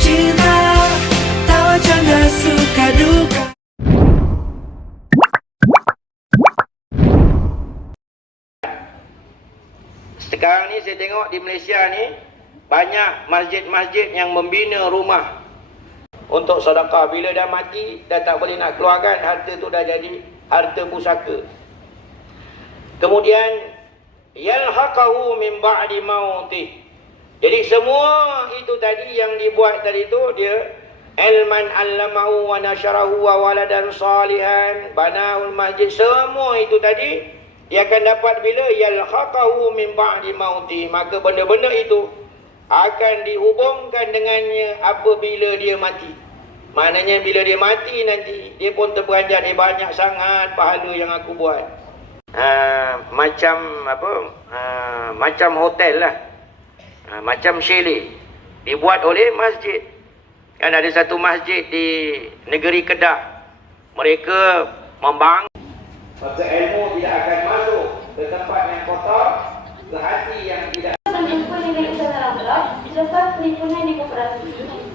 cinta Tawa suka duka Sekarang ni saya tengok di Malaysia ni banyak masjid-masjid yang membina rumah untuk sedekah. Bila dah mati, dah tak boleh nak keluarkan, harta tu dah jadi harta pusaka. Kemudian yalhaqahu min ba'di mautih. Jadi semua itu tadi yang dibuat tadi tu dia ilman allamahu wa nasyarahu wa waladan salihan banahul masjid semua itu tadi dia akan dapat bila yalhaqahu min ba'di mauti. Maka benda-benda itu akan dihubungkan dengannya apabila dia mati. Maknanya bila dia mati nanti dia pun terperanjat. Dia banyak sangat pahala yang aku buat. Uh, macam apa? Uh, macam hotel lah macam chalet dibuat oleh masjid. Kan ada satu masjid di negeri Kedah. Mereka membangun Maka ilmu tidak akan masuk ke tempat yang kotor, ke hati yang tidak penipuan di